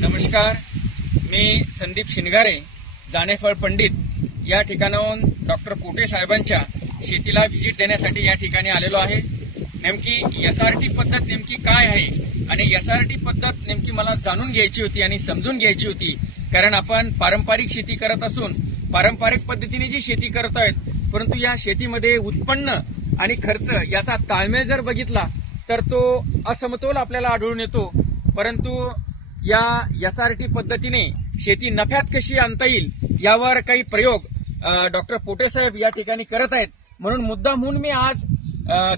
नमस्कार, मी संदीप शिनगारे, जानेफळ पंडित या ठिकाणाहून डॉक्टर पोटे साहेबांच्या शेतीला व्हिजिट देण्यासाठी या ठिकाणी आलेलो आहे। नेमकी एसआरटी पद्धत नेमकी काय आहे आणि एसआरटी पद्धत नेमकी मला जाणून घ्यायची होती आणि समजून घ्यायची होती, कारण आपण पारंपरिक शेती करत असून पारंपरिक पद्धतीने जी शेती करत आहेत, परंतु या शेतीमध्ये उत्पन्न आणि खर्च याचा ताळमेळ जर बघितला तर तो असमतोल आपल्याला आढळून येतो। परंतु या एसआरटी पद्धतीने शेती नफ्यात कशी आणता येईल यावर काही प्रयोग डॉक्टर पोटे साहेब या ठिकाणी करत आहेत। म्हणून मुद्दामहून मी आज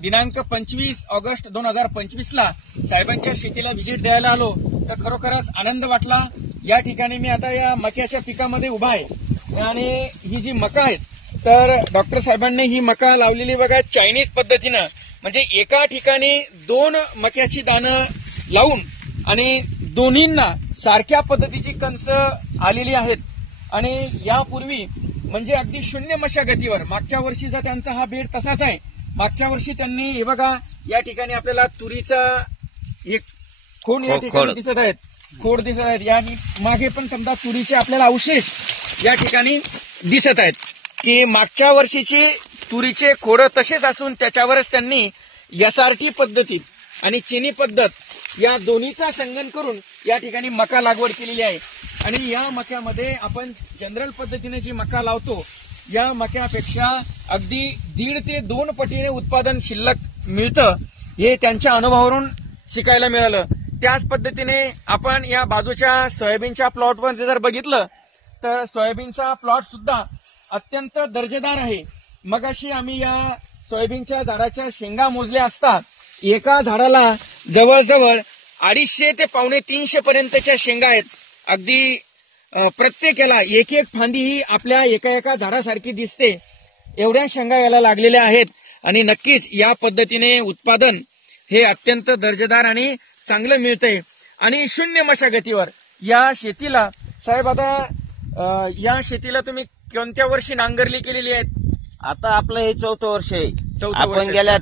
दिनांक 25 ऑगस्ट 2025 ला साहेबांच्या शेतीला व्हिजिट द्यायला आलो, तर खरोखरच आनंद वाटला। या ठिकाणी मी आता या मक्याच्या पिकामध्ये उभा आहे आणि ही जी मका आहे, तर डॉक्टर साहेबांनी ही मका लावलेली बघा चायनीज पद्धतीनं, म्हणजे एका ठिकाणी 2 मक्याची दाणं लावून आणि दोन्हींना सारख्या पद्धतीची कंस आलेली आहेत। आणि यापूर्वी म्हणजे अगदी 0 मशागतीवर मागच्या वर्षीचा त्यांचा हा बेड तसाच आहे। मागच्या वर्षी त्यांनी हे बघा या ठिकाणी आपल्याला तुरीचा एक खोड या ठिकाणी दिसत आहेत, खोड दिसत आहेत, या मागे पण समजा तुरीचे आपल्याला अवशेष या ठिकाणी दिसत आहेत की मागच्या वर्षीची तुरीचे खोड तसेच असून त्याच्यावरच त्यांनी एसआरटी पद्धतीत आणि चिनी पद्धत या दोन्हीचा संगम करून या ठिकाणी मका लागवड केलेली आहे। आणि या मक्यामध्ये आपण जनरल पद्धतीने जी मका लावतो या मक्यापेक्षा अगदी 1.5 ते 2 पटीने उत्पादन शिल्लक मिळतं, हे त्यांच्या अनुभवावरून शिकायला मिळालं। त्याच पद्धतीने आपण या बाजूच्या सोयाबीनच्या प्लॉटमध्ये जर बघितलं तर सोयाबीनचा प्लॉट सुद्धा अत्यंत दर्जेदार आहे। मगाशी आम्ही या सोयाबीनच्या झाडाच्या शेंगा मोजल्या असता एका झाडाला जवळजवळ 250 ते 250 पर्यंतच्या शेंगा आहेत। अगदी प्रत्येकाला एक फांदी ही आपल्या एका झाडासारखी दिसते, एवढ्या शेंगा याला लागलेल्या आहेत। आणि नक्कीच या पद्धतीने उत्पादन हे अत्यंत दर्जेदार आणि चांगलं मिळतंय। आणि 0 मशागतीवर या शेतीला साहेब, आता या शेतीला तुम्ही कोणत्या वर्षी नांगरली केलेली आहे? आता आपलं हे 4थं वर्ष आहे। आपण गेल्या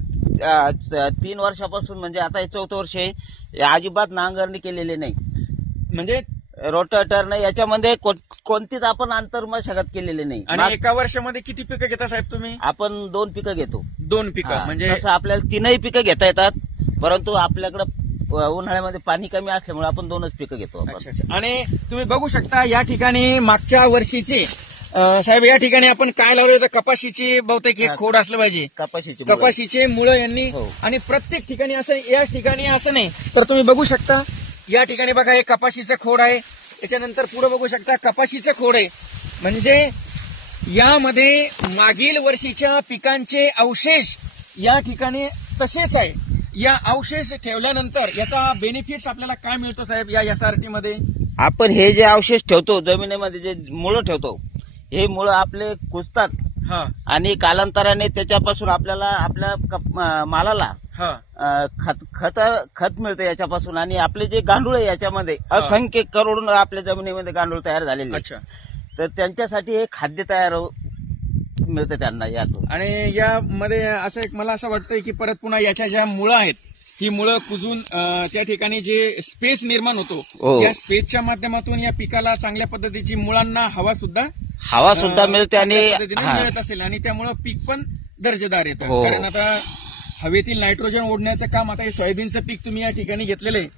3 वर्षापासून म्हणजे आता हे 4थं वर्ष आहे, अजिबात नांगरणी केलेली नाही, म्हणजे रोटाटर नाही, याच्यामध्ये कोणतीच आपण आंतर मशागत केलेली नाही। आणि एका वर्षामध्ये किती पिकं घेता साहेब तुम्ही? आपण 2 पिकं घेतो। 2 पिकं म्हणजे तसं आपल्याला 3ही पिकं घेता येतात, परंतु आपल्याकडे उन्हाळ्यामध्ये पाणी कमी असल्यामुळे आपण 2च पिकं घेतो। आणि तुम्ही बघू शकता या ठिकाणी मागच्या वर्षीचे साहेब या ठिकाणी आपण काय लावलं, तर कपाशीची बहुतेक एक खोड असलं पाहिजे, कपाशीचे मुळं यांनी। आणि प्रत्येक ठिकाणी असं, या ठिकाणी असं नाही, तर तुम्ही बघू शकता या ठिकाणी बघा हे कपाशीचं खोड आहे, त्याच्यानंतर पुढे बघू शकता कपाशीचं खोड आहे। म्हणजे यामध्ये मागील वर्षीच्या पिकांचे अवशेष या ठिकाणी तसेच आहे। या अवशेष ठेवल्यानंतर याचा बेनिफिट्स आपल्याला काय मिळतो साहेब या एसआरटी मध्ये? आपण हे जे अवशेष ठेवतो जमिनीमध्ये, जे मुळं ठेवतो, हे मुळं आपले कुजतात आणि कालांतराने त्याच्यापासून आपल्याला आपल्या मालाला खत मिळतं याच्यापासून। आणि आपले जे गांडूळ आहे याच्यामध्ये असंख्य करोड आपल्या जमिनीमध्ये गांडूळ तयार झालेले, तर त्यांच्यासाठी हे खाद्य तयार मिळतं त्यांना यातून। आणि यामध्ये असं एक मला असं वाटतंय की परत पुन्हा याच्या ज्या मुळं आहेत ही मुळं कुजून त्या ठिकाणी जे स्पेस निर्माण होतो, या स्पेसच्या माध्यमातून या पिकाला चांगल्या पद्धतीची मुळांना हवा सुद्धा मिळते आणि मिळत असेल, आणि त्यामुळे पीक पण दर्जेदार येतं। कारण आता हवेतील नायट्रोजन ओढण्याचं काम आता हे सोयाबीनचं पीक तुम्ही या ठिकाणी घेतलेलं आहे,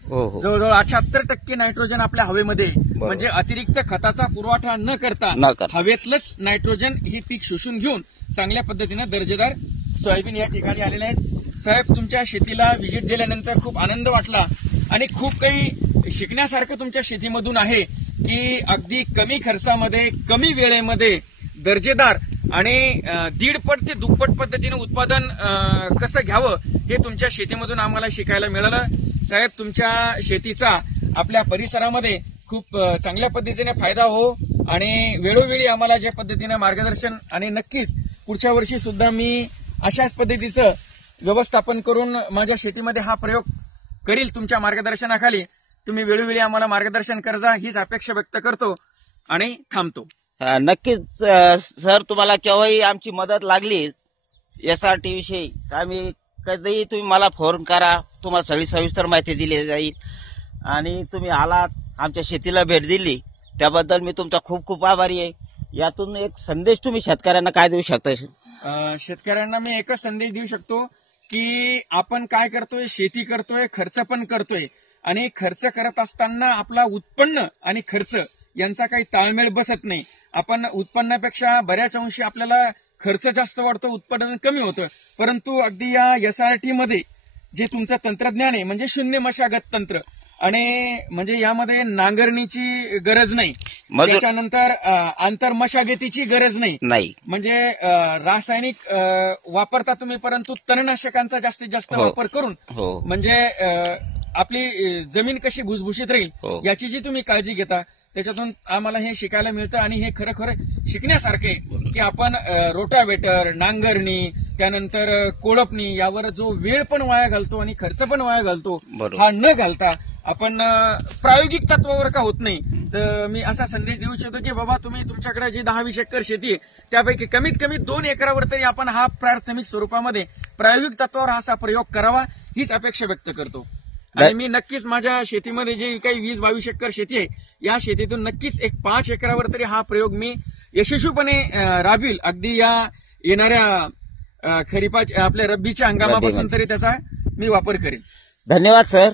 जवळजवळ 78% नायट्रोजन आपल्या हवेमध्ये, म्हणजे अतिरिक्त खताचा पुरवठा न करता हवेतलंच नायट्रोजन ही पीक शोषून घेऊन चांगल्या पद्धतीनं दर्जेदार सोयाबीन या ठिकाणी आलेले आहेत। साहेब, तुमच्या शेतीला व्हिजिट दिल्यानंतर खूप आनंद वाटला आणि खूप काही शिकण्यासारखं तुमच्या शेतीमधून आहे की अगदी कमी खर्चामध्ये कमी वेळेमध्ये दर्जेदार आणि 1.5 पट ते 2 पट पद्धतीने उत्पादन कसं घ्यावं हे तुमच्या शेतीमधून आम्हाला शिकायला मिळालं। साहेब, तुमच्या शेतीचा आपल्या परिसरामध्ये खूप चांगल्या पद्धतीने फायदा हो आणि वेळोवेळी आम्हाला ज्या पद्धतीने मार्गदर्शन, आणि नक्कीच पुढच्या वर्षी सुद्धा मी अशाच पद्धतीचं व्यवस्थापन करून माझ्या शेतीमध्ये हा प्रयोग करील तुमच्या मार्गदर्शनाखाली। तुम्ही वेळोवेळी आम्हाला मार्गदर्शन करजा हीच अपेक्षा व्यक्त करतो आणि थांबतो। नक्कीच सर, तुम्हाला केव्हाही आमची मदत लागली एसआरटी विषयी आम्ही कधीही तुम्ही मला फोन करा, तुम्हाला सगळी सविस्तर माहिती दिली जाईल। आणि तुम्ही आलात आमच्या शेतीला भेट दिली त्याबद्दल मी तुमचा खूप खूप आभारी आहे. यातून एक संदेश तुम्ही शेतकऱ्यांना काय देऊ शकता? शेतकऱ्यांना मी एकच संदेश देऊ शकतो की आपण काय करतोय, शेती करतोय, खर्च पण करतोय आणि खर्च करत असताना आपला उत्पन्न आणि खर्च यांचा काही ताळमेळ बसत नाही. आपण उत्पन्नापेक्षा बऱ्याच अंशी आपल्याला खर्च जास्त वाढतो, उत्पादन कमी होतं. परंतु अगदी या SRT मध्ये जे तुमचं तंत्रज्ञान आहे म्हणजे शून्य मशागत तंत्र आणि म्हणजे यामध्ये नांगरणीची गरज नाही, त्याच्यानंतर आंतर मशागतीची गरज नाही. म्हणजे रासायनिक वापरता तुम्ही परंतु तणनाशकांचा जास्तीत जास्त वापर करून म्हणजे आपली जमीन कशी भुसभुशीत राहील याची जी तुम्ही काळजी घेता त्याच्यातून आम्हाला हे शिकायला मिळतं आणि हे खरं शिकण्यासारखे की आपण रोटावेटर, नांगरणी, त्यानंतर कोळपणी यावर जो वेळ पण वाया घालतो आणि खर्च पण वाया घालतो हा न घालता आपण प्रायोगिक तत्वावर का होत नाही. तर मी असा संदेश देऊ इच्छितो की बाबा तुम्ही तुमच्याकडे जी 10-20 एकर शेती आहे त्यापैकी कमीत कमी 2 एकरावर तरी आपण हा प्राथमिक स्वरूपामध्ये प्रायोगिक तत्वावर असा प्रयोग करावा हीच अपेक्षा व्यक्त करतो. आणि मी नक्कीच माझ्या शेतीमध्ये जे काही 20-22 एकर शेती आहे या शेतीतून नक्कीच एक 5 एकरावर तरी हा प्रयोग मी यशस्वीपणे राबवील. अगदी या येणाऱ्या खरीपाच्या आपल्या रब्बीच्या हंगामापासून तरी त्याचा मी वापर करेन. धन्यवाद सर.